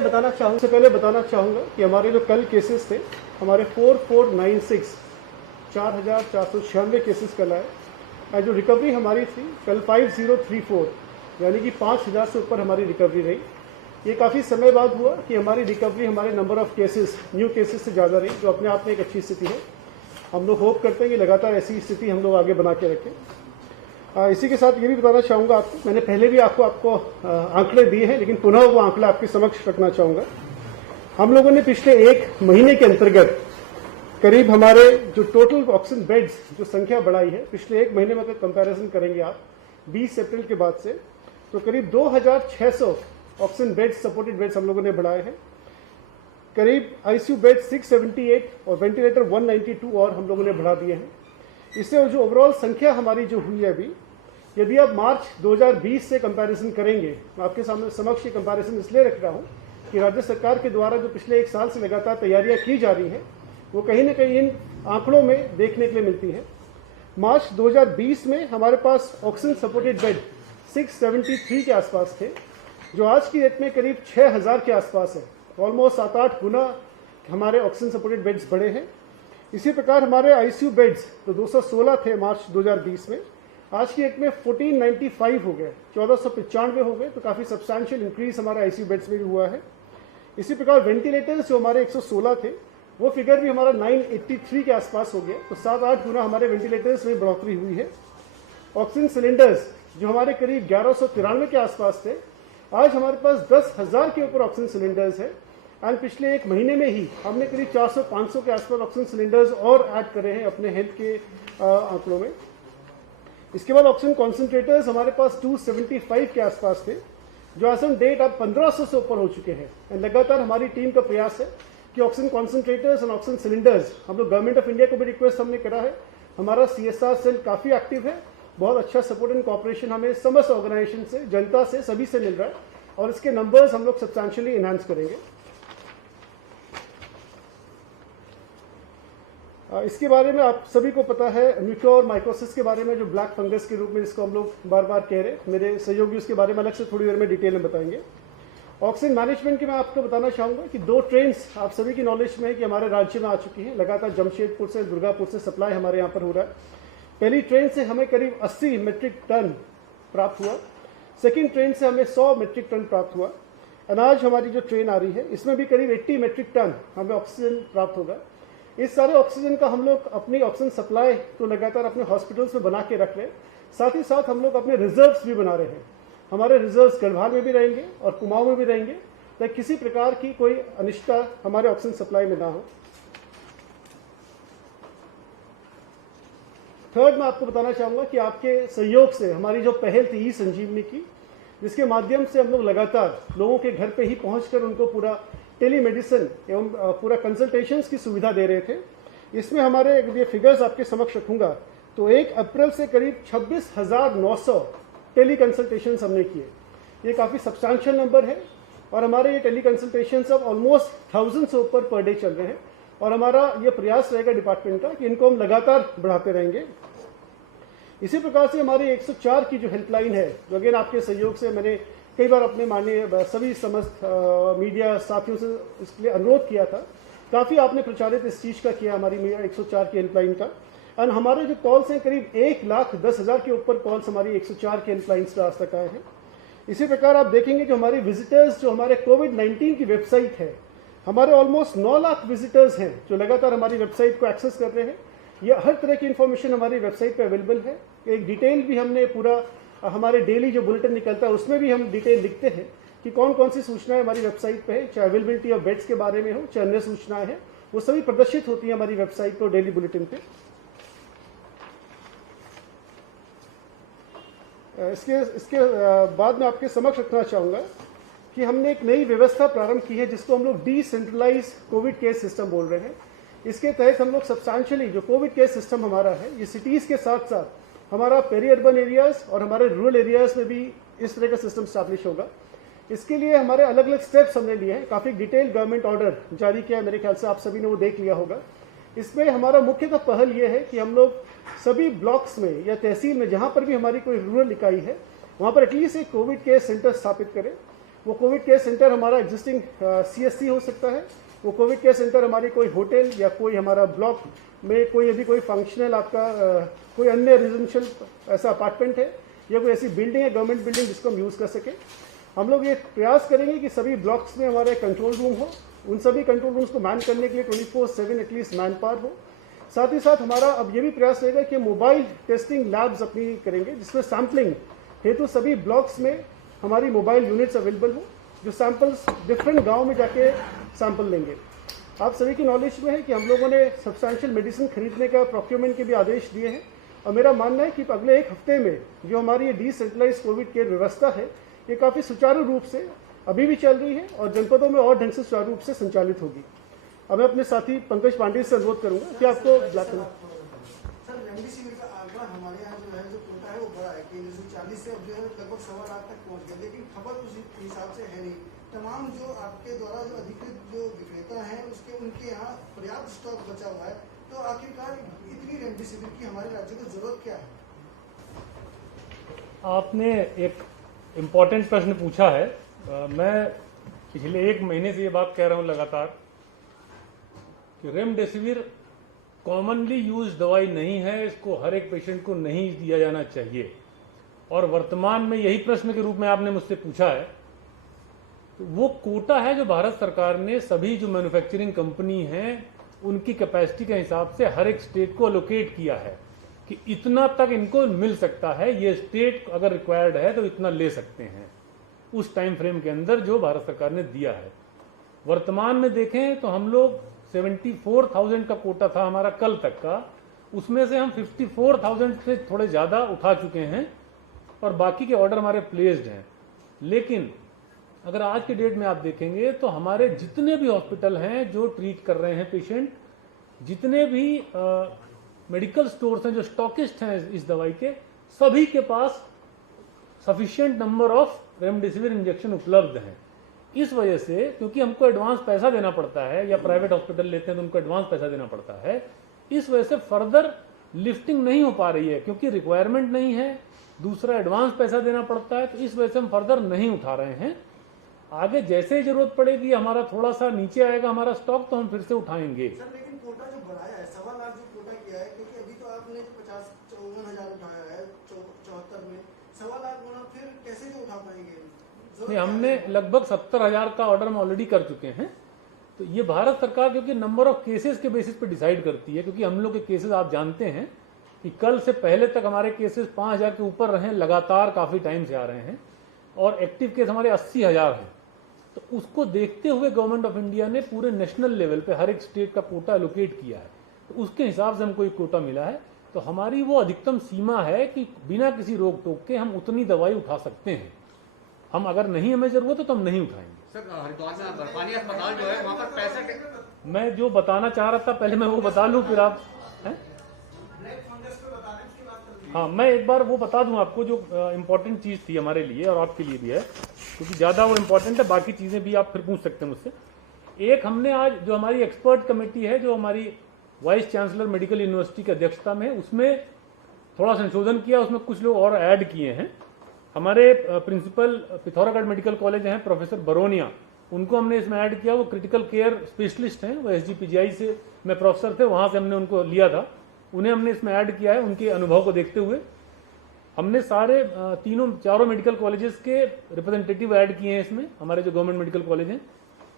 पहले बताना चाहूँगा कि हमारे जो कल केसेस थे, हमारे 4496 4,496 केसेस कल आए, और जो रिकवरी हमारी थी कल 5034, यानी कि 5,000 से ऊपर हमारी रिकवरी रही। ये काफ़ी समय बाद हुआ कि हमारी रिकवरी हमारे number of cases, new cases से ज़्यादा रही, जो अपने आप में एक अच्छी स्थिति है। हम लोग होप करते हैं कि लगातार ऐसी स्थिति हम लोग आगे बना के रखें। इसी के साथ ये भी बताना चाहूँगा आपको, मैंने पहले भी आपको आंकड़े दिए हैं, लेकिन पुनः वो आंकड़े आपके समक्ष रखना चाहूँगा। हम लोगों ने पिछले एक महीने के अंतर्गत करीब हमारे जो टोटल ऑक्सीजन बेड्स जो संख्या बढ़ाई है, पिछले एक महीने में अगर कंपैरिजन करेंगे आप 20 अप्रैल के बाद से, तो करीब 2,600 ऑक्सीजन बेड्स, सपोर्टेड बेड्स हम लोगों ने बढ़ाए हैं। करीब आईसीयू बेड 678 और वेंटिलेटर 192 और हम लोगों ने बढ़ा दिए हैं। इससे जो ओवरऑल संख्या हमारी जो हुई है अभी, यदि आप मार्च 2020 से कंपैरिजन करेंगे, मैं आपके सामने समक्ष ये कंपैरिजन इसलिए रख रहा हूँ कि राज्य सरकार के द्वारा जो पिछले एक साल से लगातार तैयारियां की जा रही हैं, वो कहीं ना कहीं इन आंकड़ों में देखने के लिए मिलती है। मार्च 2020 में हमारे पास ऑक्सीजन सपोर्टेड बेड 673 के आसपास थे, जो आज की डेट में करीब 6,000 के आसपास है। ऑलमोस्ट 7-8 गुना हमारे ऑक्सीजन सपोर्टेड बेड्स बढ़े हैं। इसी प्रकार हमारे आईसीयू बेड्स तो 216 थे मार्च 2020 में, आज की डेट में 1495 हो गए, 1495 हो गए, तो काफ़ी सब्सटैंशियल इंक्रीज हमारे आईसीयू बेड्स में भी हुआ है। इसी प्रकार वेंटिलेटर्स जो हमारे 116 थे, वो फिगर भी हमारा 983 के आसपास हो गया, तो 7-8 गुना हमारे वेंटिलेटर्स में बढ़ोतरी हुई है। ऑक्सीजन सिलेंडर्स जो हमारे करीब 1193 के आसपास थे, आज हमारे पास 10,000 के ऊपर ऑक्सीजन सिलेंडर्स है। एंड पिछले एक महीने में ही हमने करीब 400-500 के आसपास ऑक्सीजन सिलेंडर्स और ऐड करे हैं अपने हेल्थ के आंकड़ों में। इसके बाद ऑक्सीजन कॉन्सेंट्रेटर्स हमारे पास 275 के आसपास थे, जो एज ऑन डेट अब 1,500 से ऊपर हो चुके हैं। एंड लगातार हमारी टीम का प्रयास है कि ऑक्सीजन कॉन्सेंट्रेटर्स और ऑक्सीजन सिलेंडर्स, हम लोग गवर्नमेंट ऑफ इंडिया को भी रिक्वेस्ट हमने करा है। हमारा CSR सेल काफ़ी एक्टिव है, बहुत अच्छा सपोर्ट एंड कॉपरेशन हमें समस्त ऑर्गेनाइजेशन से, जनता से, सभी से मिल रहा है, और इसके नंबर्स हम लोग सब्सटैंशियली इनहांस करेंगे। इसके बारे में आप सभी को पता है, म्यूकोर माइकोसिस के बारे में, जो ब्लैक फंगस के रूप में जिसको हम लोग बार बार कह रहे हैं, मेरे सहयोगी उसके बारे में अलग से थोड़ी देर में डिटेल में बताएंगे। ऑक्सीजन मैनेजमेंट के मैं आपको बताना चाहूँगा कि 2 ट्रेन्स आप सभी की नॉलेज में है कि हमारे राज्य में आ चुकी हैं। लगातार जमशेदपुर से, दुर्गापुर से सप्लाई हमारे यहाँ पर हो रहा है। पहली ट्रेन से हमें करीब 80 मेट्रिक टन प्राप्त हुआ, सेकेंड ट्रेन से हमें 100 मेट्रिक टन प्राप्त हुआ। अनाज हमारी जो ट्रेन आ रही है, इसमें भी करीब 80 मेट्रिक टन हमें ऑक्सीजन प्राप्त होगा। इस सारे ऑक्सीजन का हम लोग अपनी ऑक्सीजन सप्लाई तो लगातार अपने हॉस्पिटल्स में बना के रख रहे हैं, साथ ही साथ हम लोग अपने रिजर्व्स भी बना रहे हैं। हमारे रिजर्व्स गढ़वाल में भी रहेंगे और कुमाऊं में भी रहेंगे, ताकि किसी प्रकार की कोई अनिश्चितता हमारे ऑक्सीजन सप्लाई में ना हो। थर्ड, मैं आपको बताना चाहूँगा कि आपके सहयोग से हमारी जो पहल थी ई-संजीवनी की, जिसके माध्यम से हम लोग लगातार लोगों के घर पे ही पहुंचकर उनको पूरा टेलीमेडिसिन एवं पूरा कंसल्टेशंस की सुविधा दे रहे थे। इसमें हमारे ये फिगर्स आपके समक्ष रखूंगा, तो 1 अप्रैल से करीब 26,900 टेली कंसल्टेशंस हमने किए। ये काफ़ी सब्सटैंशियल नंबर है, और हमारे ये टेली कंसल्टेशंस अब ऑलमोस्ट 1000 से ऊपर पर डे चल रहे हैं, और हमारा ये प्रयास रहेगा डिपार्टमेंट का कि इनको हम लगातार बढ़ाते रहेंगे। इसी प्रकार से हमारी 104 की जो हेल्पलाइन है, जो अगेन आपके सहयोग से मैंने कई बार अपने माननीय सभी समस्त मीडिया साथियों से इसके लिए अनुरोध किया था, काफ़ी आपने प्रचारित इस चीज़ का किया हमारी मीडिया 104 की हेल्पलाइन का। एंड हमारे जो कॉल्स हैं, करीब 1,10,000 के ऊपर कॉल्स हमारी 104 के हेल्पलाइन से आज तक आए हैं। इसी प्रकार आप देखेंगे कि हमारी विजिटर्स जो हमारे कोविड-19 की वेबसाइट है, हमारे ऑलमोस्ट 9 लाख विजिटर्स हैं जो लगातार हमारी वेबसाइट को एक्सेस कर रहे हैं। यह हर तरह की इन्फॉर्मेशन हमारी वेबसाइट पर अवेलेबल है। एक डिटेल भी हमने पूरा हमारे डेली जो बुलेटिन निकलता है उसमें भी हम डिटेल लिखते हैं कि कौन कौन सी सूचनाएं हमारी वेबसाइट पे है, चाहे अवेलेबिलिटी ऑफ बेड्स के बारे में हो, चाहे अन्य सूचनाएं हैं, वो सभी प्रदर्शित होती हैं हमारी वेबसाइट पर डेली बुलेटिन पे। इसके बाद में आपके समक्ष रखना चाहूँगा कि हमने एक नई व्यवस्था प्रारंभ की है, जिसको हम लोग डिसेंट्रलाइज कोविड केयर सिस्टम बोल रहे हैं। इसके तहत हम लोग सब्सटैंशियली जो कोविड केयर सिस्टम हमारा है, ये सिटीज़ के साथ साथ हमारा पेरी अर्बन एरियाज और हमारे रूरल एरियाज में भी इस तरह का सिस्टम स्टैब्लिश होगा। इसके लिए हमारे अलग अलग स्टेप्स हमने लिए हैं। काफ़ी डिटेल गवर्नमेंट ऑर्डर जारी किया है, मेरे ख्याल से आप सभी ने वो देख लिया होगा। इसमें हमारा मुख्यतः पहल ये है कि हम लोग सभी ब्लॉक्स में या तहसील में जहाँ पर भी हमारी कोई रूरल इकाई है, वहाँ पर एटलीस्ट एक कोविड केयर सेंटर स्थापित करें। वो कोविड केयर सेंटर हमारा एग्जिस्टिंग CSC हो सकता है, वो कोविड केयर सेंटर हमारी कोई होटल या कोई हमारा ब्लॉक में कोई यदि कोई फंक्शनल आपका कोई अन्य रेजिडेंशियल ऐसा अपार्टमेंट है या कोई ऐसी बिल्डिंग है, गवर्नमेंट बिल्डिंग, जिसको हम यूज़ कर सकें। हम लोग ये प्रयास करेंगे कि सभी ब्लॉक्स में हमारा एक कंट्रोल रूम हो, उन सभी कंट्रोल रूम्स को मैन करने के लिए 24/7 एटलीस्ट मैन पावर हो। साथ ही साथ हमारा अब ये भी प्रयास रहेगा कि मोबाइल टेस्टिंग लैब्स अपनी करेंगे, जिसमें सैम्पलिंग हेतु सभी ब्लॉक्स में हमारी मोबाइल यूनिट्स अवेलेबल हो, जो सैंपल्स डिफरेंट गांव में जाके सैंपल लेंगे। आप सभी की नॉलेज में है कि हम लोगों ने सब्सटैंशियल मेडिसिन खरीदने का प्रोक्योरमेंट के भी आदेश दिए हैं, और मेरा मानना है कि अगले 1 हफ्ते में जो हमारी ये डिसेंट्रलाइज्ड कोविड केयर व्यवस्था है, ये काफ़ी सुचारू रूप से अभी भी चल रही है और जनपदों में और ढंग से सुचारू रूप से संचालित होगी। अब मैं अपने साथी पंकज पांडे से अनुरोध करूंगा कि आपको सर रेमडेसिविर का आंकड़ा हमारे यहाँ जो है जो कोटा है वो बड़ा है कि 40 से अब जो है लगभग 1.25 लाख तक पहुँच गया, लेकिन खपत उस हिसाब से है नहीं। तमाम जो आपके द्वारा जो अधिकृत जो विक्रेता हैं उनके यहाँ पर्याप्त स्टॉक बचा हुआ है, तो आखिरकार इतनी रेमडेसिविर की हमारे राज्य को जरूरत क्या है? आपने एक इम्पॉर्टेंट प्रश्न पूछा है। मैं पिछले 1 महीने से ये बात कह रहा हूँ लगातार कि रेमडेसिविर कॉमनली यूज दवाई नहीं है, इसको हर एक पेशेंट को नहीं दिया जाना चाहिए। और वर्तमान में यही प्रश्न के रूप में आपने मुझसे पूछा है, तो वो कोटा है जो भारत सरकार ने सभी जो मैन्युफैक्चरिंग कंपनी हैं उनकी कैपेसिटी के हिसाब से हर एक स्टेट को अलोकेट किया है कि इतना तक इनको मिल सकता है, ये स्टेट अगर रिक्वायर्ड है तो इतना ले सकते हैं उस टाइम फ्रेम के अंदर जो भारत सरकार ने दिया है। वर्तमान में देखें तो हम लोग 74,000 का कोटा था हमारा कल तक का, उसमें से हम 54,000 से थोड़े ज़्यादा उठा चुके हैं और बाकी के ऑर्डर हमारे प्लेस्ड हैं। लेकिन अगर आज के डेट में आप देखेंगे तो हमारे जितने भी हॉस्पिटल हैं जो ट्रीट कर रहे हैं पेशेंट, जितने भी मेडिकल स्टोर्स हैं जो स्टॉकिस्ट हैं इस दवाई के, सभी के पास sufficient number of remdesivir injection उपलब्ध हैं। इस वजह से, क्योंकि हमको एडवांस पैसा देना पड़ता है या प्राइवेट हॉस्पिटल लेते हैं तो उनको एडवांस पैसा देना पड़ता है, इस वजह से फर्दर लिफ्टिंग नहीं हो पा रही है, क्योंकि रिक्वायरमेंट नहीं है, दूसरा एडवांस पैसा देना पड़ता है, तो इस वजह से हम फर्दर नहीं उठा रहे हैं। आगे जैसे ही जरूरत पड़ेगी, हमारा थोड़ा सा नीचे आएगा हमारा स्टॉक, तो हम फिर से उठाएंगे। सर लेकिन कोटा जो बढ़ाया है 1.25 लाख जो कोटा किया है, क्योंकि अभी तो आपने 54,000 उठाया है 74 में, 1.25 लाख गुना फिर कैसे जो उठा पाएंगे? नहीं, हमने लगभग 70,000 का ऑर्डर हम ऑलरेडी कर चुके हैं। तो ये भारत सरकार क्योंकि नंबर ऑफ केसेस के बेसिस पे डिसाइड करती है, क्योंकि हम लोग के केसेस आप जानते हैं कि कल से पहले तक हमारे केसेस 5,000 के ऊपर रहे, लगातार काफी टाइम से आ रहे हैं, और एक्टिव केस हमारे 80,000 हैं। तो उसको देखते हुए गवर्नमेंट ऑफ इंडिया ने पूरे नेशनल लेवल पे हर एक स्टेट का कोटा एलोकेट किया है, तो उसके हिसाब से हमको एक कोटा मिला है। तो हमारी वो अधिकतम सीमा है कि बिना किसी रोक टोक के हम उतनी दवाई उठा सकते हैं। हम अगर नहीं हमें जरूरत है तो हम नहीं उठाएंगे। सर हरिद्वार में बर्फानी अस्पताल जो है वहाँ पर पैसा, मैं जो बताना चाह रहा था पहले मैं वो बता लूं, फिर आप हैं? हाँ, मैं एक बार वो बता दूं आपको जो इम्पोर्टेंट चीज थी हमारे लिए और आपके लिए भी है, क्योंकि ज्यादा वो इम्पोर्टेंट है, बाकी चीजें भी आप फिर पूछ सकते हैं मुझसे। एक हमने आज जो हमारी एक्सपर्ट कमेटी है, जो हमारी वाइस चांसलर मेडिकल यूनिवर्सिटी की अध्यक्षता में, उसमें थोड़ा संशोधन किया, उसमें कुछ लोग और ऐड किए हैं। हमारे प्रिंसिपल पिथौरागढ़ मेडिकल कॉलेज हैं प्रोफेसर बरोनिया, उनको हमने इसमें ऐड किया। वो क्रिटिकल केयर स्पेशलिस्ट हैं, वो SGPGI से में प्रोफेसर थे, वहां से हमने उनको लिया था, उन्हें हमने इसमें ऐड किया है। उनके अनुभव को देखते हुए हमने सारे चारों मेडिकल कॉलेजेस के रिप्रेजेंटेटिव ऐड किए हैं इसमें, हमारे जो गवर्नमेंट मेडिकल कॉलेज हैं।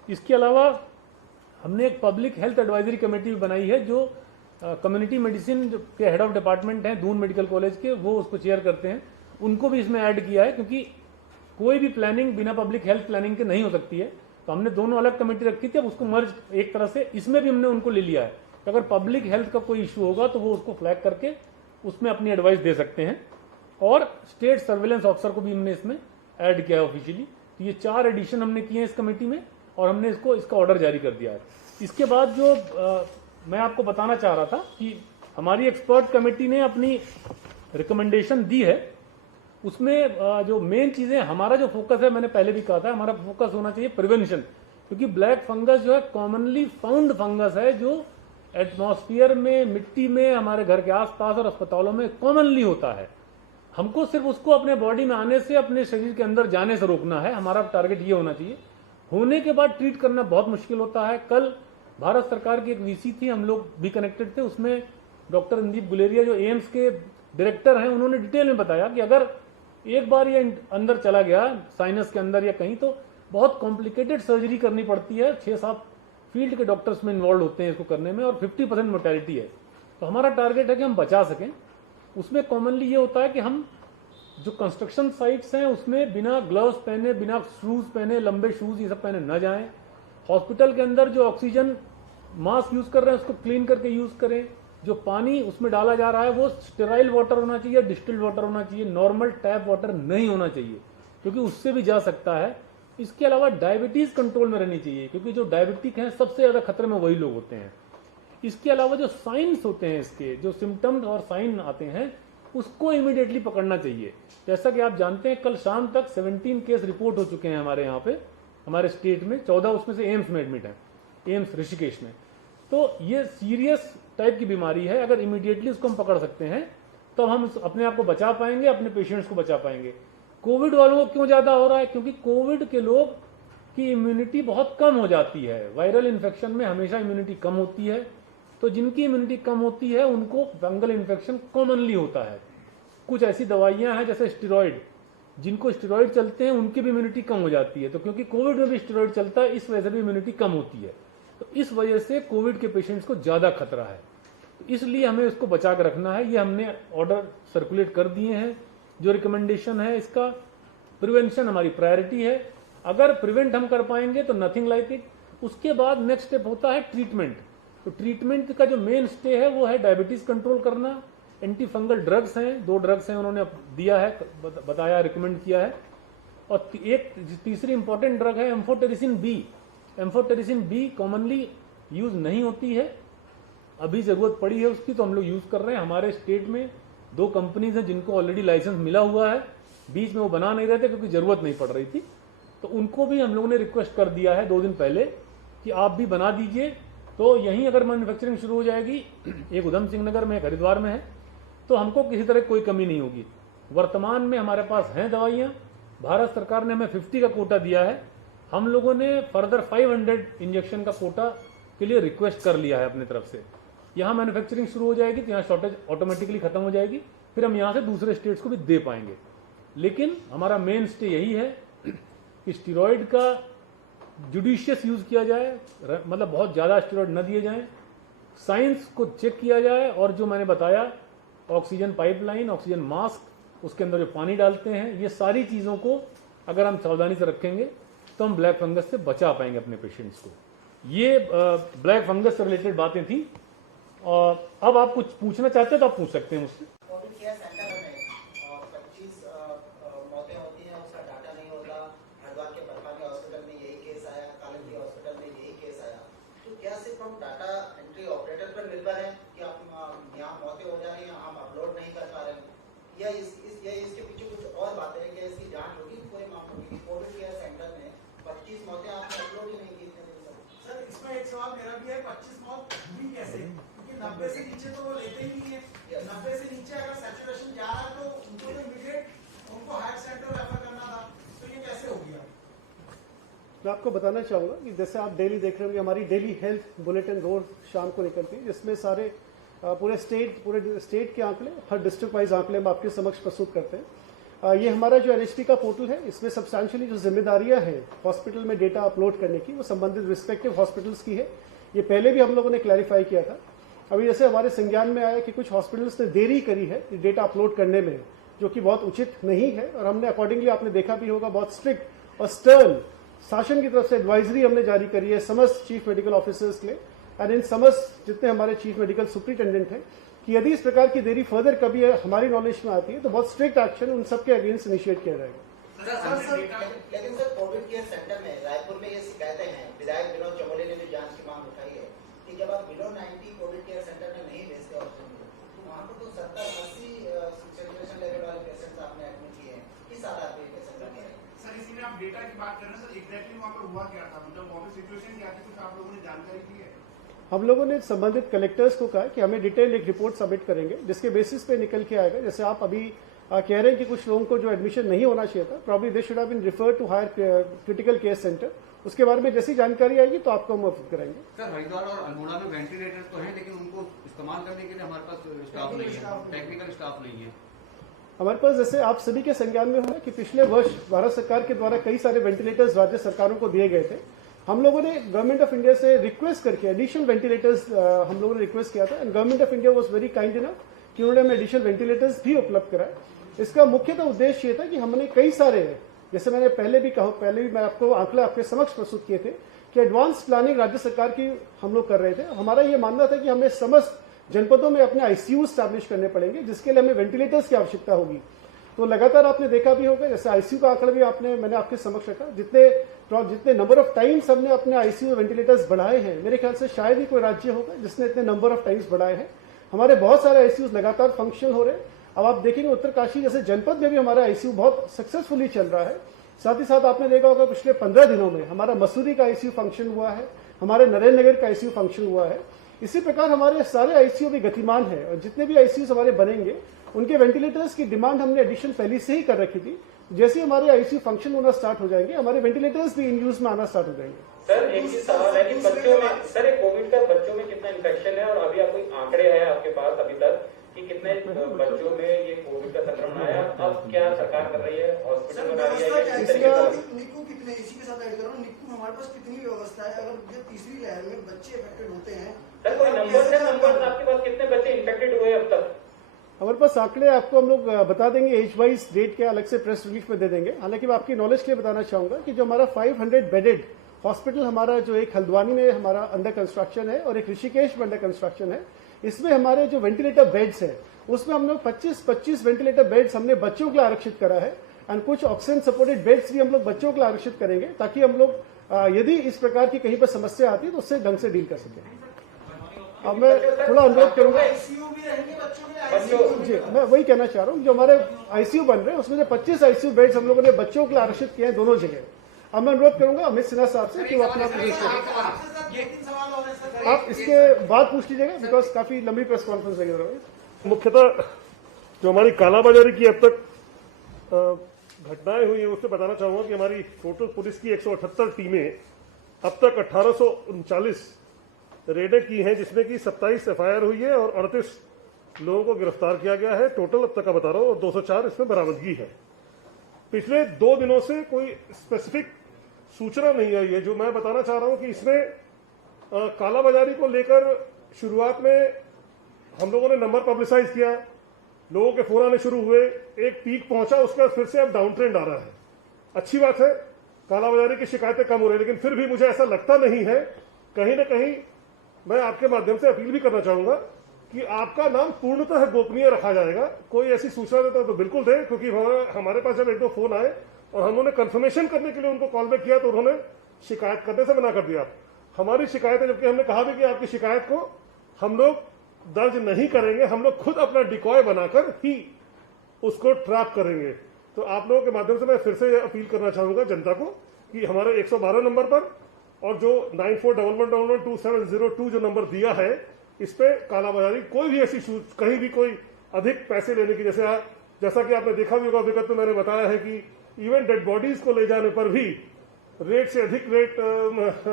इसके अलावा हमने एक पब्लिक हेल्थ एडवाइजरी कमेटी भी बनाई है, जो कम्युनिटी मेडिसिन के हेड ऑफ डिपार्टमेंट हैं दून मेडिकल कॉलेज के, वो उसको चेयर करते हैं, उनको भी इसमें ऐड किया है, क्योंकि कोई भी प्लानिंग बिना पब्लिक हेल्थ प्लानिंग के नहीं हो सकती है। तो हमने दोनों अलग कमेटी रखी थी, अब उसको मर्ज एक तरह से इसमें भी हमने उनको ले लिया है। तो अगर पब्लिक हेल्थ का कोई इशू होगा तो वो उसको फ्लैग करके उसमें अपनी एडवाइस दे सकते हैं। और स्टेट सर्वेलेंस ऑफिसर को भी हमने इसमें ऐड किया है ऑफिशियली। तो ये 4 एडिशन हमने किए हैं इस कमेटी में, और हमने इसका ऑर्डर जारी कर दिया है। इसके बाद जो मैं आपको बताना चाह रहा था कि हमारी एक्सपर्ट कमेटी ने अपनी रिकमेंडेशन दी है, उसमें जो मेन चीजें, हमारा जो फोकस है, मैंने पहले भी कहा था, हमारा फोकस होना चाहिए प्रिवेंशन, क्योंकि ब्लैक फंगस जो है कॉमनली फाउंड फंगस है, जो एटमॉस्फेयर में, मिट्टी में, हमारे घर के आसपास और अस्पतालों में कॉमनली होता है। हमको सिर्फ उसको अपने बॉडी में आने से, अपने शरीर के अंदर जाने से रोकना है। हमारा टारगेट ये होना चाहिए। होने के बाद ट्रीट करना बहुत मुश्किल होता है। कल भारत सरकार की एक वीसी थी, हम लोग भी कनेक्टेड थे, उसमें डॉक्टर रणदीप गुलेरिया जो एम्स के डायरेक्टर हैं, उन्होंने डिटेल में बताया कि अगर एक बार ये अंदर चला गया साइनस के अंदर या कहीं, तो बहुत कॉम्प्लिकेटेड सर्जरी करनी पड़ती है। 6-7 फील्ड के डॉक्टर्स में इन्वॉल्व होते हैं इसको करने में, और 50% मोर्टेलिटी है। तो हमारा टारगेट है कि हम बचा सकें। उसमें कॉमनली ये होता है कि हम जो कंस्ट्रक्शन साइट्स हैं उसमें बिना ग्लव्स पहने, बिना शूज पहने, लंबे शूज ये सब पहने न जाएं। हॉस्पिटल के अंदर जो ऑक्सीजन मास्क यूज कर रहे हैं उसको क्लीन करके यूज करें। जो पानी उसमें डाला जा रहा है वो स्टेराइल वाटर होना चाहिए, डिस्टिल्ड वाटर होना चाहिए, नॉर्मल टैप वाटर नहीं होना चाहिए, क्योंकि उससे भी जा सकता है। इसके अलावा डायबिटीज कंट्रोल में रहनी चाहिए, क्योंकि जो डायबिटिक हैं सबसे ज्यादा खतरे में वही लोग होते हैं। इसके अलावा जो साइंस होते हैं, इसके जो सिम्टम्स और साइन आते हैं, उसको इमीडिएटली पकड़ना चाहिए। जैसा कि आप जानते हैं, कल शाम तक 17 केस रिपोर्ट हो चुके हैं हमारे यहाँ पे, हमारे स्टेट में। 14 उसमें से एम्स में एडमिट है, एम्स ऋषिकेश में। तो ये सीरियस टाइप की बीमारी है। अगर इमीडिएटली उसको हम पकड़ सकते हैं तो हम अपने आप को बचा पाएंगे, अपने पेशेंट्स को बचा पाएंगे। कोविड वालों को क्यों ज्यादा हो रहा है? क्योंकि कोविड के लोग की इम्यूनिटी बहुत कम हो जाती है। वायरल इन्फेक्शन में हमेशा इम्यूनिटी कम होती है, तो जिनकी इम्यूनिटी कम होती है उनको फंगल इन्फेक्शन कॉमनली होता है। कुछ ऐसी दवाइयां हैं जैसे स्टेरॉइड, जिनको स्टेरॉइड चलते हैं उनकी भी इम्यूनिटी कम हो जाती है। तो क्योंकि कोविड में भी स्टेरॉइड चलता है, इस वजह से भी इम्यूनिटी कम होती है। तो इस वजह से कोविड के पेशेंट्स को ज्यादा खतरा है। तो इसलिए हमें इसको बचा कर रखना है। ये हमने ऑर्डर सर्कुलेट कर दिए हैं। जो रिकमेंडेशन है, इसका प्रिवेंशन हमारी प्रायोरिटी है। अगर प्रिवेंट हम कर पाएंगे तो नथिंग लाइक इट। उसके बाद नेक्स्ट स्टेप होता है ट्रीटमेंट। तो ट्रीटमेंट का जो मेन स्टे है वो है डायबिटीज कंट्रोल करना। एंटी फंगल ड्रग्स हैं, 2 ड्रग्स हैं उन्होंने दिया है, बताया, रिकमेंड किया है। और एक तीसरी इंपॉर्टेंट ड्रग है amphotericin B. Amphotericin B commonly use नहीं होती है, अभी जरूरत पड़ी है उसकी, तो हम लोग यूज कर रहे हैं। हमारे स्टेट में 2 कंपनीज हैं जिनको ऑलरेडी लाइसेंस मिला हुआ है। बीच में वो बना नहीं रहे थे क्योंकि जरूरत नहीं पड़ रही थी, तो उनको भी हम लोगों ने रिक्वेस्ट कर दिया है 2 दिन पहले कि आप भी बना दीजिए। तो यहीं अगर मैन्युफैक्चरिंग शुरू हो जाएगी, एक उधम सिंह नगर में, एक हरिद्वार में है, तो हमको किसी तरह कोई कमी नहीं होगी। वर्तमान में हमारे पास हैं दवाइयां। भारत सरकार ने हमें 50 का कोटा दिया है। हम लोगों ने फर्दर 500 इंजेक्शन का कोटा के लिए रिक्वेस्ट कर लिया है अपनी तरफ से। यहाँ मैन्युफैक्चरिंग शुरू हो जाएगी तो यहाँ शॉर्टेज ऑटोमेटिकली खत्म हो जाएगी, फिर हम यहाँ से दूसरे स्टेट्स को भी दे पाएंगे। लेकिन हमारा मेन स्टे यही है कि स्टेरॉइड का जुडिशियस यूज किया जाए, मतलब बहुत ज्यादा स्टेरॉइड न दिए जाएं, साइंस को चेक किया जाए, और जो मैंने बताया ऑक्सीजन पाइपलाइन, ऑक्सीजन मास्क, उसके अंदर जो पानी डालते हैं, ये सारी चीजों को अगर हम सावधानी से रखेंगे तो हम ब्लैक फंगस से बचा पाएंगे अपने पेशेंट्स को। ये ब्लैक फंगस से रिलेटेड बातें थी। और अब आप कुछ पूछना चाहते हैं तो आप पूछ सकते हैं मुझसे। कोविड केयर सेंटर में 25 मौतें होती हैं, उसका डाटा नहीं होता। हरिद्वार के बरपाली हॉस्पिटल में यही केस आया, कालंदी हॉस्पिटल में यही केस आया। तो क्या सिर्फ हम डाटा एंट्री ऑपरेटर पर निर्भर है कि आप यहाँ मौतें हो जा रही हैं, हम अपलोड नहीं कर पा रहे हैं, या इसके पीछे कुछ और बातें हैं? क्या इसकी जांच होगी पूरे मामलों की? कोविड केयर सेंटर में 25 मौतें आपने अपलोड ही नहीं की इतने दिन तक। सर, इसमें एक सवाल मेरा भी है, 25 मौत हुई कैसे? 90 से नीचे तो वो लेते ही नहीं है। 90 से नीचे अगर सैचुरेशन जा रहा है तो उनको तो इमीडिएट उनको हार्ट सेंटर रेफर करना था, तो ये कैसे हो गया? मैं आपको बताना चाहूँगा कि जैसे आप डेली देख रहे होंगे, हमारी डेली हेल्थ बुलेटिन रोज शाम को निकलती है, जिसमें सारे पूरे स्टेट के आंकड़े, हर डिस्ट्रिक्ट वाइज आंकड़े हम आपके समक्ष प्रस्तुत करते हैं। ये हमारा जो NHP का पोर्टल है, इसमें सब्सटैंशियली जो जिम्मेदारियां हैं हॉस्पिटल में डेटा अपलोड करने की, वो संबंधित रिस्पेक्टिव हॉस्पिटल्स की है। ये पहले भी हम लोगों ने क्लैरिफाई किया था। अभी जैसे हमारे संज्ञान में आया कि कुछ हॉस्पिटल्स ने देरी करी है डेटा अपलोड करने में, जो कि बहुत उचित नहीं है, और हमने अकॉर्डिंगली, आपने देखा भी होगा, बहुत स्ट्रिक्ट और स्टर्न शासन की तरफ से एडवाइजरी हमने जारी करी है समस्त चीफ मेडिकल ऑफिसर्स के लिए, एंड इन समस्त जितने हमारे चीफ मेडिकल सुपरिटेंडेंट हैं, कि यदि इस प्रकार की देरी फर्दर कभी हमारी नॉलेज में आती है तो बहुत स्ट्रिक्ट एक्शन उन सबके अगेंस्ट इनिशिएट किया जाएगा। लेकिन सर, कोविड केयर सेंटर में रायपुर में ये शिकायतें हैं, विधायक विनोद चमोली ने भी जांच की मांग उठाई है कि जब आप बिलो 90 कोविड केयर सेंटर में नहीं भेजते ऑक्सीजन को, तो वहाँ पर तो 70-80 सैचुरेशन लेवल वाले पेशेंट्स आपने एडमिट किए हैं। किस आधार पर पेशेंट रखे हैं? सर, इसी में आप डेटा की बात कर रहे हैं सर, एग्जैक्टली वहाँ पर हुआ क्या था, मतलब वहाँ पर सिचुएशन क्या थी, कुछ आप लोगों ने जानकारी दी है? हम लोगों ने संबंधित कलेक्टर्स को कहा कि हमें डिटेल एक रिपोर्ट सबमिट करेंगे, जिसके बेसिस पे निकल के आएगा। जैसे आप अभी कह रहे हैं कि कुछ लोगों को जो एडमिशन नहीं होना चाहिए था, probably they should have been referred to higher critical care centre. उसके बारे में जैसी जानकारी आएगी तो आपको हम अवगत कराएंगे। सर हरिद्वार और अल्मोड़ा में वेंटिलेटर तो हैं, लेकिन उनको इस्तेमाल करने के लिए हमारे पास स्टाफ नहीं है, टेक्निकल स्टाफ नहीं है। हमारे पास, जैसे आप सभी के संज्ञान में होगा कि पिछले वर्ष भारत सरकार के द्वारा कई सारे वेंटिलेटर्स राज्य सरकारों को दिए गए थे। हम लोगों ने गवर्नमेंट ऑफ इंडिया से रिक्वेस्ट करके एडिशनल वेंटिलेटर्स हम लोगों ने रिक्वेस्ट किया था, and government of India was very kind enough कि उन्होंने हमें एडिशनल वेंटिलेटर्स भी उपलब्ध कराए। इसका मुख्यतः उद्देश्य ये था कि हमने कई सारे, जैसे मैंने पहले भी मैं आपको आंकड़े आपके समक्ष प्रस्तुत किए थे कि एडवांस प्लानिंग राज्य सरकार की हम लोग कर रहे थे। हमारा ये मानना था कि हमें समस्त जनपदों में अपने आईसीयू स्टैब्लिश करने पड़ेंगे, जिसके लिए हमें वेंटिलेटर्स की आवश्यकता होगी। तो लगातार आपने देखा भी होगा, जैसे आईसीयू का आंकड़ा भी मैंने आपके समक्ष रखा, जितने नंबर ऑफ टाइम्स हमने अपने आईसीयू वेंटिलेटर्स बढ़ाए हैं, मेरे ख्याल से शायद ही कोई राज्य होगा जिसने इतने नंबर ऑफ टाइम्स बढ़ाए हैं। हमारे बहुत सारे आईसीयूज लगातार फंक्शनल हो रहे हैं। अब आप देखेंगे उत्तरकाशी जैसे जनपद में भी हमारा आईसीयू बहुत सक्सेसफुली चल रहा है। साथ ही साथ आपने देखा होगा पिछले 15 दिनों में हमारा मसूरी का आईसीयू फंक्शन हुआ है, हमारे नरेंद्र नगर का आईसीयू फंक्शन हुआ है। इसी प्रकार हमारे सारे आईसीयू भी गतिमान है, और जितने भी आईसीयू हमारे बनेंगे उनके वेंटिलेटर्स की डिमांड हमने एडिशन पहले से ही कर रखी थी। जैसे ही हमारे आईसीयू फंक्शन होना स्टार्ट हो जाएंगे, हमारे वेंटिलेटर्स भी इन यूज में आना स्टार्ट हो जाएंगे। सर एक ही सवाल है कि बच्चों में, सर एक कोविड का बच्चों में कितना इन्फेक्शन है, और अभी आप कोई आंकड़े हैं आपके पास अभी तक कि कितने बच्चों में ये कोविड का संक्रमण आया? अब क्या सरकार कर रही है, हॉस्पिटल बना रही है, किस तरीके से? निक्कू कितने, इसी के साथ ऐड कर रहा हूँ, निक्कू हमारे पास कितनी व्यवस्था है? अगर ये तीसरी लहर में बच्चे इफेक्टेड होते हैं, सर कोई नंबर आपके पास कितने बच्चे इन्फेक्टेड हुए अब तक? हमारे पास आंकड़े आपको हम लोग बता देंगे, एज वाइज डेट के अलग से प्रेस रिलीज में दे देंगे। हालांकि मैं आपकी नॉलेज के लिए बताना चाहूंगा कि जो हमारा 500 बेडेड हॉस्पिटल हमारा जो एक हल्द्वानी में हमारा अंडर कंस्ट्रक्शन है और एक ऋषिकेश में अंडर कंस्ट्रक्शन है, इसमें हमारे जो वेंटिलेटर बेड्स है उसमें हम लोग 25 वेंटिलेटर बेड्स हमने बच्चों के लिए आरक्षित करा है, एंड कुछ ऑक्सीजन सपोर्टेड बेड्स भी हम लोग बच्चों के लिए आरक्षित करेंगे, ताकि हम लोग यदि इस प्रकार की कहीं पर समस्या आती है तो उससे ढंग से डील कर सकें। अब मैं थोड़ा अनुरोध करूंगा जी, मैं वही कहना चाह रहा हूँ, जो हमारे आईसीयू बन रहे हैं उसमें से 25 आईसीयू बेड्स हम लोगों ने बच्चों के लिए आरक्षित किए हैं दोनों जगह। अब मैं अनुरोध करूंगा अमित सिन्हा साहब से कि वो अपना आप इसके बाद पूछ लीजिएगा, बिकॉज काफी लंबी प्रेस कॉन्फ्रेंस लगी। मुख्यतः जो हमारी कालाबाजारी की अब तक घटनाएं हुई है उससे बताना चाहूंगा कि हमारी टोटल पुलिस की 178 टीमें अब तक 1839 रेडें की हैं, जिसमें कि 27 एफआईआर हुई है और 38 लोगों को गिरफ्तार किया गया है। टोटल अब तक का बता रहा हूं, और 204 इसमें बरामदगी है। पिछले 2 दिनों से कोई स्पेसिफिक सूचना नहीं आई है। जो मैं बताना चाह रहा हूं कि इसमें कालाबाजारी को लेकर शुरुआत में हम लोगों ने नंबर पब्लिसाइज किया, लोगों के फोन आने शुरू हुए, एक पीक पहुंचा, उसके बाद फिर से अब डाउन ट्रेंड आ रहा है। अच्छी बात है, कालाबाजारी की शिकायतें कम हो रही है, लेकिन फिर भी मुझे ऐसा लगता नहीं है, कहीं ना कहीं मैं आपके माध्यम से अपील भी करना चाहूंगा कि आपका नाम पूर्णतः गोपनीय रखा जाएगा। कोई ऐसी सूचना देता तो बिल्कुल दे, क्योंकि हमारे पास जब 1-2 फोन आए और हमने कंफर्मेशन करने के लिए उनको कॉल बैक किया तो उन्होंने शिकायत करने से मना कर दिया। हमारी शिकायत है, जबकि हमने कहा भी कि आपकी शिकायत को हम लोग दर्ज नहीं करेंगे, हम लोग खुद अपना डिकॉय बनाकर ही उसको ट्रैप करेंगे। तो आप लोगों के माध्यम से मैं फिर से अपील करना चाहूंगा जनता को कि हमारे 112 नंबर पर और जो 9411112702 जो नंबर दिया है, इस पे कालाबाजारी कोई भी ऐसी कहीं भी कोई अधिक पैसे लेने की, जैसा कि आपने देखा भी होगा, विगत में मैंने बताया है कि इवन डेड बॉडीज को ले जाने पर भी रेट से अधिक रेट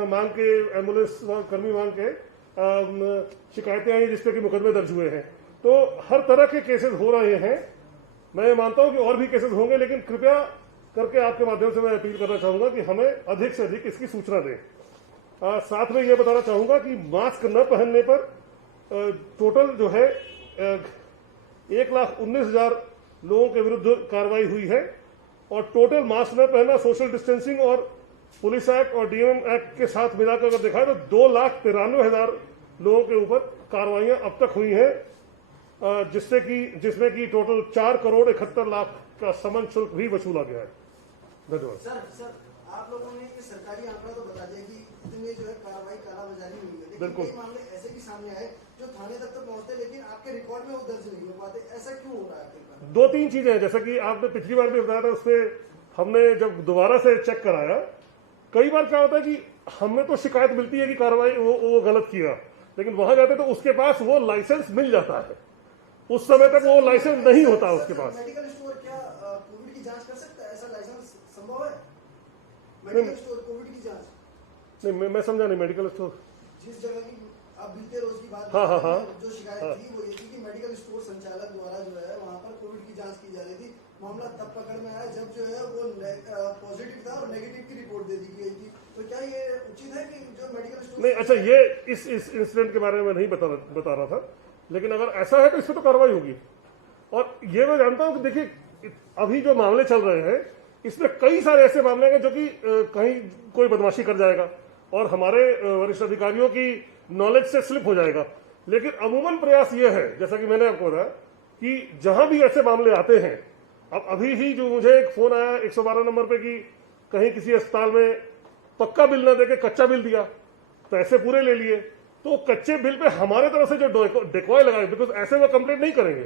मांग के, एम्बुलेंस कर्मी मांग के शिकायतें आई, जिसपे कि मुकदमे दर्ज हुए हैं। तो हर तरह के केसेस हो रहे हैं। मैं मानता हूं कि और भी केसेस होंगे, लेकिन कृपया करके आपके माध्यम से मैं अपील करना चाहूंगा कि हमें अधिक से अधिक इसकी सूचना दें। साथ में यह बताना चाहूंगा कि मास्क न पहनने पर टोटल जो है 1,19,000 लोगों के विरुद्ध कार्रवाई हुई है, और टोटल मास्क न पहनना, सोशल डिस्टेंसिंग और पुलिस एक्ट और डीएम एक्ट के साथ मिलाकर अगर देखा तो 2,93,000 लोगों के ऊपर कार्रवाइयां अब तक हुई हैं, जिसमें कि टोटल 4,71,00,000 का समन शुल्क भी वसूला गया है। धन्यवाद। सर आप लोगों ने ये सरकारी आंकड़ा तो बता दिया कि इतनी जो है कार्रवाई कालाबाजारी हुई है, लेकिन बिल्कुल। कई मामले ऐसे भी सामने आए जो थाने तक तो पहुंचते, लेकिन आपके रिकॉर्ड में वो दर्ज नहीं हो पाते। ऐसा क्यों हो रहा है? 2-3 चीजें हैं, जैसा कि आपने पिछली बार भी बताया था, उसमें हमने जब दोबारा से चेक कराया, कई बार क्या होता है कि हमें तो शिकायत मिलती है कि कार्रवाई वो गलत किया, लेकिन वहां जाते तो उसके पास वो लाइसेंस मिल जाता है। उस समय तक वो लाइसेंस नहीं होता उसके पास। मेडिकल स्टोर क्या कोविड की जांच कर सकता है? ऐसा लाइसेंस संभव है? मेडिकल स्टोर कोविड की जांच? नहीं, मैं समझा नहीं। मेडिकल स्टोर जिस जगह की आप बीते रोज की बात हाँ, हाँ, हाँ। जो शिकायत थी वो ये थी कि मेडिकल स्टोर संचालक द्वारा जो है वहाँ पर कोविड की जांच की जा रही थी। मामला तब पकड़ में आया जब जो है वो पॉजिटिव था और नेगेटिव की रिपोर्ट दे दी गई थी। तो क्या ये उचित है कि जो मेडिकल स्टोर नहीं, अच्छा, ये इस इंसिडेंट के बारे में नहीं बता रहा था, लेकिन अगर ऐसा है तो इस पर तो कार्रवाई होगी। और ये मैं जानता हूं कि देखिए अभी जो मामले चल रहे हैं इसमें कई सारे ऐसे मामले हैं जो कि कहीं कोई बदमाशी कर जाएगा और हमारे वरिष्ठ अधिकारियों की नॉलेज से स्लिप हो जाएगा। लेकिन अमूमन प्रयास ये है, जैसा कि मैंने आपको बताया, कि जहां भी ऐसे मामले आते हैं, अब अभी ही जो मुझे एक फोन आया 112 नंबर पे कि कहीं किसी अस्पताल में पक्का बिल न देके कच्चा बिल दिया, पैसे पूरे ले लिए, तो कच्चे बिल पे हमारे तरफ से जो डिकॉय लगाए, बिकॉज ऐसे वो कंप्लेंट नहीं करेंगे,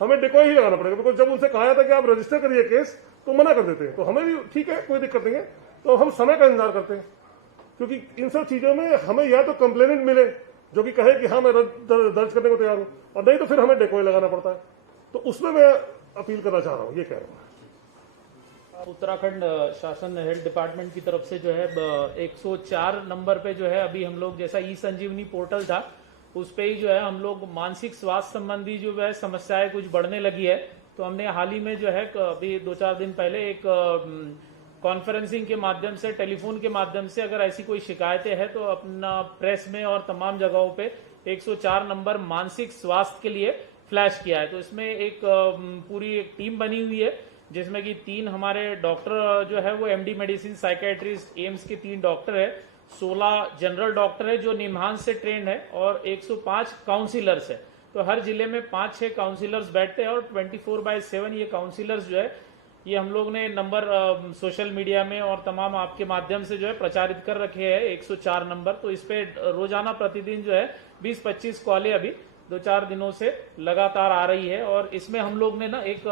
हमें डिकॉय ही लगाना पड़ेगा। बिकॉज जब उनसे कहा था कि आप रजिस्टर करिए केस, तो मना कर देते हैं। तो हमें भी ठीक है, कोई दिक्कत नहीं है, तो हम समय का इंतजार करते हैं, क्योंकि इन सब चीजों में हमें या तो कंप्लेनेंट मिले जो कि कहे कि हाँ मैं दर्ज करने को तैयार हूं, और नहीं तो फिर हमें डिकॉय लगाना पड़ता है। तो उसमें मैं अपील करना चाह रहा हूं, ये कह रहा हूं। उत्तराखंड शासन हेल्थ डिपार्टमेंट की तरफ से जो है 104 नंबर पे जो है अभी हम लोग, जैसा ई संजीवनी पोर्टल था उस पे ही जो है हम लोग मानसिक स्वास्थ्य संबंधी जो है समस्याएं कुछ बढ़ने लगी है, तो हमने हाल ही में जो है अभी 2-4 दिन पहले एक कॉन्फ्रेंसिंग के माध्यम से, टेलीफोन के माध्यम से अगर ऐसी कोई शिकायतें हैं तो अपना प्रेस में और तमाम जगहों पे 104 नंबर मानसिक स्वास्थ्य के लिए फ्लैश किया है। तो इसमें एक पूरी एक टीम बनी हुई है जिसमें कि 3 हमारे डॉक्टर जो है वो एमडी मेडिसिन साइकेट्रिस्ट एम्स के 3 डॉक्टर है, 16 जनरल डॉक्टर है जो निम्हांस से ट्रेंड है, और 105 काउंसिलर्स है। तो हर जिले में 5-6 काउंसिलर्स बैठते हैं और 24/7 ये काउंसिलर्स जो है ये हम लोग ने नंबर सोशल मीडिया में और तमाम आपके माध्यम से जो है प्रचारित कर रखे हैं 104 नंबर। तो इस पे रोजाना प्रतिदिन जो है 20-25 कॉलें अभी 2-4 दिनों से लगातार आ रही है। और इसमें हम लोग ने ना एक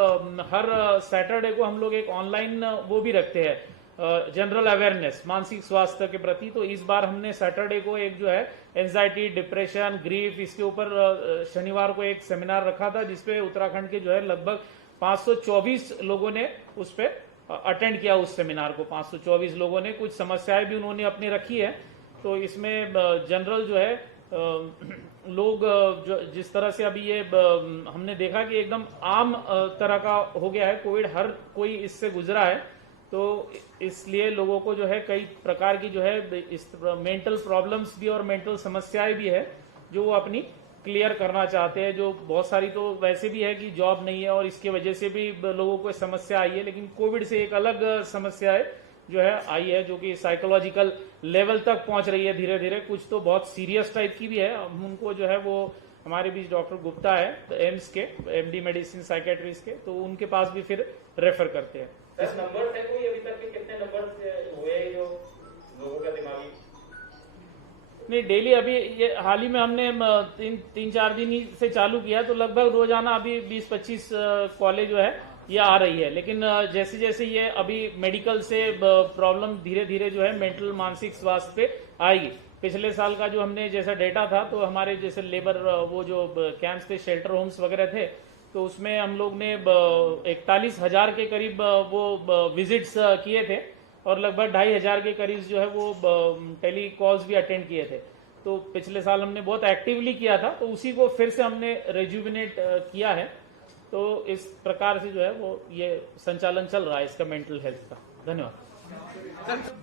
हर सैटरडे को हम लोग एक ऑनलाइन वो भी रखते हैं जनरल अवेयरनेस मानसिक स्वास्थ्य के प्रति। तो इस बार हमने सैटरडे को एक जो है एंजाइटी, डिप्रेशन, ग्रीफ, इसके ऊपर शनिवार को एक सेमिनार रखा था जिसपे उत्तराखंड के जो है लगभग 524 लोगों ने उस पे अटेंड किया। उस सेमिनार को 524 लोगों ने, कुछ समस्याएं भी उन्होंने अपनी रखी है। तो इसमें जनरल जो है लोग जो जिस तरह से अभी ये हमने देखा कि एकदम आम तरह का हो गया है कोविड, हर कोई इससे गुजरा है, तो इसलिए लोगों को जो है कई प्रकार की जो है इस मेंटल प्रॉब्लम्स भी और मेंटल समस्याएं भी है जो वो अपनी क्लियर करना चाहते हैं। जो बहुत सारी तो वैसे भी है कि जॉब नहीं है और इसके वजह से भी लोगों को समस्या आई है, लेकिन कोविड से एक अलग समस्या है जो है आई है जो कि साइकोलॉजिकल लेवल तक पहुंच रही है धीरे धीरे। कुछ तो बहुत सीरियस टाइप की भी है। उनको जो है वो हमारे बीच डॉक्टर गुप्ता है एम्स के एमडी मेडिसिन साइकेट्रिस्ट के, तो उनके पास भी फिर रेफर करते हैं। सर नंबर है कोई अभी तक के कितने नंबर हुए जो लोगों का दिमागी? नहीं, डेली अभी ये हाल ही में हमने 3-4 दिन ही से चालू किया, तो लगभग रोजाना अभी 20-25 कॉलेज जो है ये आ रही है। लेकिन जैसे जैसे ये अभी मेडिकल से प्रॉब्लम धीरे धीरे जो है मेंटल मानसिक स्वास्थ्य पे आएगी। पिछले साल का जो हमने जैसा डेटा था, तो हमारे जैसे लेबर वो जो कैंप्स थे, शेल्टर होम्स वगैरह थे, तो उसमें हम लोग ने 41,000 के करीब वो विजिट्स किए थे और लगभग 2,500 के करीब जो है वो टेली कॉल्स भी अटेंड किए थे। तो पिछले साल हमने बहुत एक्टिवली किया था, तो उसी को फिर से हमने रेजुविनेट किया है। तो इस प्रकार से जो है वो ये संचालन चल रहा है इसका मेंटल हेल्थ का। धन्यवाद।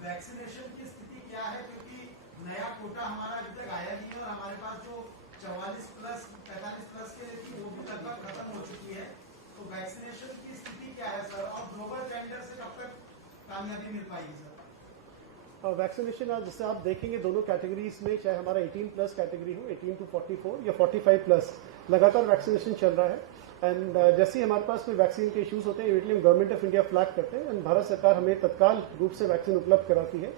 वैक्सीनेशन की स्थिति क्या है, क्योंकि नया कोटा हमारा अभी तक आया नहीं है और हमारे पास जो 44+ 45+ के थी वो भी लगभग खत्म हो चुकी है। तो वैक्सीनेशन की स्थिति क्या है सर, और ग्लोबल टेंडर से कब तक कामयाबी मिल पाएगी सर? वैक्सीनेशन आज जैसे आप देखेंगे दोनों कैटेगरीज में, चाहे हमारा 18+ कैटेगरी हो, 18 to 44 या 45+, लगातार वैक्सीनेशन चल रहा है। एंड जैसे ही हमारे पास कोई वैक्सीन के इश्यूज होते हैं, इमीडिएटली हम गवर्नमेंट ऑफ इंडिया फ्लैग करते हैं एंड भारत सरकार हमें तत्काल रूप से वैक्सीन उपलब्ध कराती है।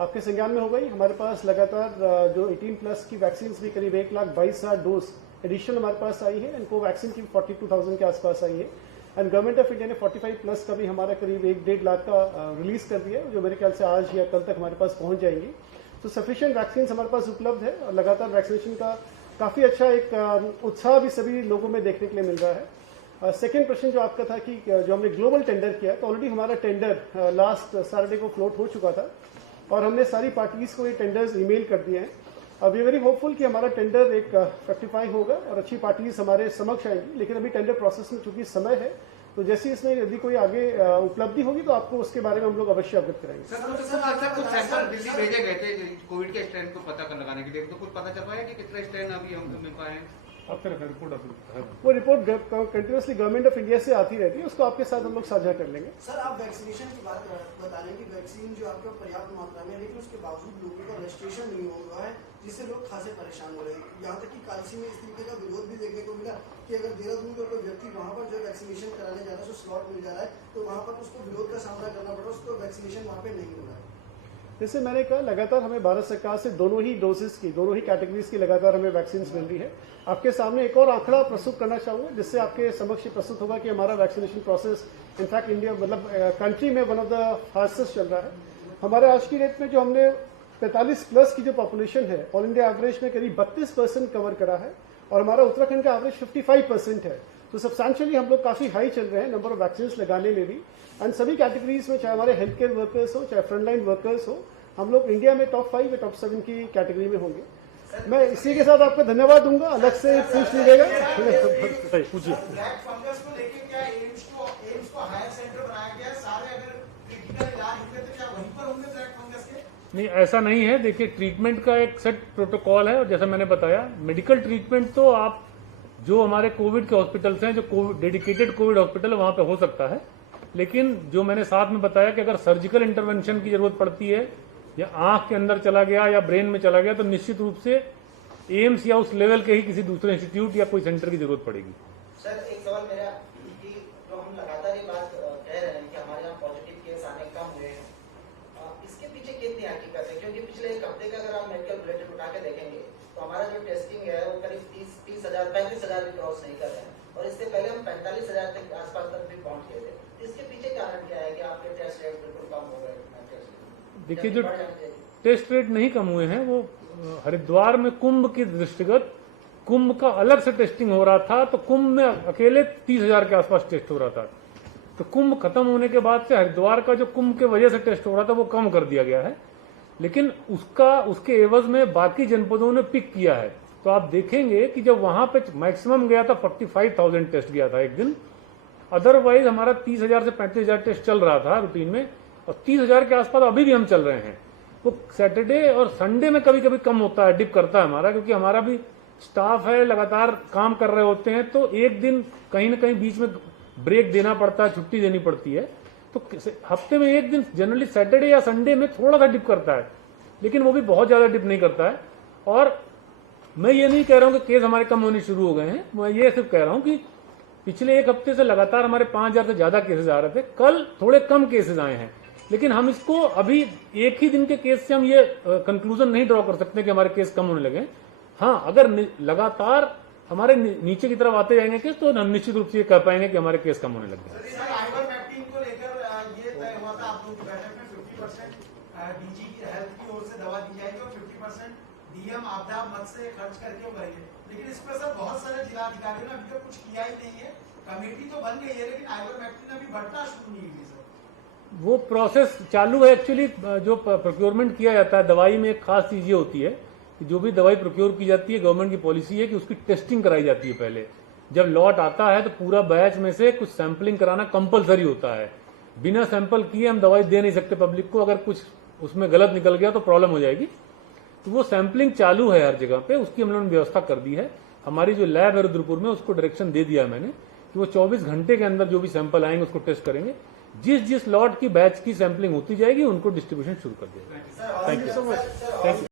आपके संज्ञान में हो गई, हमारे पास लगातार जो 18+ की वैक्सीन भी करीब 1,22,000 डोज एडिशनल हमारे पास आई है एंड कोवैक्सीन की 42,000 के आसपास आई है। एंड गवर्नमेंट ऑफ इंडिया ने 45+ का भी हमारा करीब 1-1.5 लाख का रिलीज कर दिया है, जो मेरे ख्याल से आज या कल तक हमारे पास पहुंच जाएंगी। तो सफिशिएंट वैक्सीन हमारे पास उपलब्ध है और लगातार वैक्सीनेशन का काफ़ी अच्छा एक उत्साह भी सभी लोगों में देखने के लिए मिल रहा है। सेकेंड प्रश्न जो आपका था कि जो हमने ग्लोबल टेंडर किया, तो ऑलरेडी हमारा टेंडर लास्ट सैटरडे को फ्लोट हो चुका था और हमने सारी पार्टीज को ये टेंडर्स ईमेल कर दिए हैं। अब वी वेरी होपफुल कि हमारा टेंडर एक फ्रैक्टिफाई होगा और अच्छी पार्टीज हमारे समक्ष आएंगी, लेकिन अभी टेंडर प्रोसेस में चूंकि समय है, तो जैसे ही इसमें यदि कोई आगे उपलब्धि होगी तो आपको उसके बारे में हम लोग अवश्य अवगत कराएंगे। सर कुछ सैंपल दिल्ली भेजे गए थे कोविड के स्ट्रेन को पता कर लगाने के लिए, तो कुछ पता चल पाया कि कितना स्ट्रेन अभी हमको मिल पाए हैं? वो report continuously government of India से आती रहती है, उसको आपके साथ हम लोग साझा कर लेंगे। सर आप वैक्सीनेशन की बात बता रहे हैं कि वैक्सीन जो आपका पर्याप्त मात्रा में, लेकिन उसके बावजूद लोगों का रजिस्ट्रेशन नहीं हो रहा है, जिससे लोग खासे परेशान हो रहे हैं। यहाँ तक कि कालसी में इस तरीके का विरोध भी देखने को मिला कि अगर देहरादून का कोई व्यक्ति वहाँ पर जो वैक्सीनेशन कराने जा रहा है, जो स्लॉट मिल जा रहा है, तो वहाँ पर उसको विरोध का सामना करना पड़ रहा है, उसको वैक्सीनेशन वहाँ पे नहीं हो रहा है। जैसे मैंने कहा, लगातार हमें भारत सरकार से दोनों ही डोजेस की, दोनों ही कैटेगरीज की लगातार हमें वैक्सीन मिल रही है। आपके सामने एक और आंकड़ा प्रस्तुत करना चाहूँगा, जिससे आपके समक्ष प्रस्तुत होगा कि हमारा वैक्सीनेशन प्रोसेस इनफैक्ट इंडिया मतलब कंट्री में वन ऑफ द फास्टेस्ट चल रहा है। हमारे आज की डेट में जो हमने 45 प्लस की जो पॉपुलेशन है, ऑल इंडिया एवरेज में करीब 32% कवर करा है और हमारा उत्तराखंड का एवरेज 55% है। तो सब्सटैंशियली हम लोग काफ़ी हाई चल रहे हैं नंबर ऑफ वैक्सीन लगाने में भी। एंड सभी कैटेगरीज में, चाहे हमारे हेल्थ केयर वर्कर्स हो, चाहे फ्रंटलाइन वर्कर्स हो, हम लोग इंडिया में टॉप 5 या टॉप 7 की कैटेगरी में होंगे। मैं इसी के साथ आपका धन्यवाद दूंगा, अलग से पूछ लीजिएगा। पूछिए। ब्लैक फंगस को लेके क्या एम्स को हायर सेंटर बनाया गया है? सारे अगर क्रिटिकल इलाज होंगे तो क्या वहीं पर होंगे ब्लैक फंगस के? नहीं, ऐसा नहीं है। देखिए, ट्रीटमेंट का एक सेट प्रोटोकॉल है और जैसा मैंने बताया, मेडिकल ट्रीटमेंट तो आप जो हमारे कोविड के हॉस्पिटल्स हैं, जो डेडिकेटेड कोविड हॉस्पिटल है, वहां पे हो सकता है। लेकिन जो मैंने साथ में बताया कि अगर सर्जिकल इंटरवेंशन की जरूरत पड़ती है या आंख के अंदर चला गया या ब्रेन में चला गया, तो निश्चित रूप से एम्स या उस लेवल के ही किसी दूसरे इंस्टीट्यूट या कोई सेंटर की जरूरत पड़ेगी। सर एक सवाल मेरा कि जो हम लगातार ये बात कह रहे हैं कि हमारे यहाँ पॉजिटिव केस आने कम हुए हैं, इसके पीछे कितनी हकीकत है? क्योंकि पिछले एक हफ्ते का अगर आप मेडिकल बुलेटिन उठा के देखेंगे तो हमारा जो टेस्टिंग है वो करीब 35,000 भी क्रॉस नहीं कर रहे हैं और इससे पहले हम 45,000 तक आसपास तक भी पहुंच गए थे। इसके पीछे कारण क्या है कि आपके टेस्ट रेट बिल्कुल कम हो गए? देखिए, जो टेस्ट रेट नहीं कम हुए हैं वो हरिद्वार में कुंभ के दृष्टिगत, कुंभ का अलग से टेस्टिंग हो रहा था, तो कुंभ में अकेले 30,000 के आसपास टेस्ट हो रहा था। तो कुंभ खत्म होने के बाद से हरिद्वार का जो कुंभ के वजह से टेस्ट हो रहा था वो कम कर दिया गया है, लेकिन उसके एवज में बाकी जनपदों ने पिक किया है। तो आप देखेंगे कि जब वहां पे मैक्सिमम गया था 45,000 टेस्ट गया था एक दिन, अदरवाइज हमारा 30,000 से 35,000 टेस्ट चल रहा था रूटीन में, और 30,000 के आसपास अभी भी हम चल रहे हैं। वो सैटरडे और संडे में कभी कभी कम होता है, डिप करता है हमारा, क्योंकि हमारा भी स्टाफ है, लगातार काम कर रहे होते हैं, तो एक दिन कहीं ना कहीं बीच में ब्रेक देना पड़ता है, छुट्टी देनी पड़ती है। तो हफ्ते में एक दिन जनरली सैटरडे या संडे में थोड़ा सा डिप करता है, लेकिन वो भी बहुत ज्यादा डिप नहीं करता है। और मैं ये नहीं कह रहा हूं कि केस हमारे कम होने शुरू हो गए हैं, मैं ये सिर्फ कह रहा हूं कि पिछले एक हफ्ते से लगातार हमारे 5,000 से ज्यादा केसेस आ रहे थे। कल थोड़े कम केसेस आए हैं, लेकिन हम इसको अभी एक ही दिन के केस से हम ये कंक्लूजन नहीं ड्रॉ कर सकते कि हमारे केस कम होने लगे। हाँ, अगर लगातार हमारे नीचे की तरफ आते जाएंगे केस, तो हम निश्चित रूप से ये कह पाएंगे कि हमारे केस कम होने लगे। आइवरमेक्टिन को लेकर ये तय हुआ था आप लोगों की बैठक में 50% डीजी की हेल्थ की ओर से दवा दी जाएगी और 50% डीएम आपदा मद से खर्च करके वो करेंगे, लेकिन इस पर सर बहुत सारे जिलाधिकारियों ने अभी तक कुछ किया ही नहीं है। कमेटी तो बन गई है, लेकिन आइवरमेक्टिन अभी बढ़ना शुरू नहीं हुई सर। वो प्रोसेस चालू है। एक्चुअली जो प्रोक्योरमेंट किया जाता है दवाई में, एक खास चीज ये होती है कि जो भी दवाई प्रोक्योर की जाती है, गवर्नमेंट की पॉलिसी है कि उसकी टेस्टिंग कराई जाती है पहले। जब लॉट आता है तो पूरा बैच में से कुछ सैंपलिंग कराना कंपलसरी होता है। बिना सैंपल किए हम दवाई दे नहीं सकते पब्लिक को, अगर कुछ उसमें गलत निकल गया तो प्रॉब्लम हो जाएगी। तो वो सैंपलिंग चालू है हर जगह पे, उसकी हम लोगों ने व्यवस्था कर दी है। हमारी जो लैब है रुद्रपुर में, उसको डायरेक्शन दे दिया मैंने कि वो 24 घंटे के अंदर जो भी सैंपल आएंगे उसको टेस्ट करेंगे। जिस लॉट की बैच की सैंपलिंग होती जाएगी उनको डिस्ट्रीब्यूशन शुरू कर दिया जाएगा। Thank you so much. Thank you.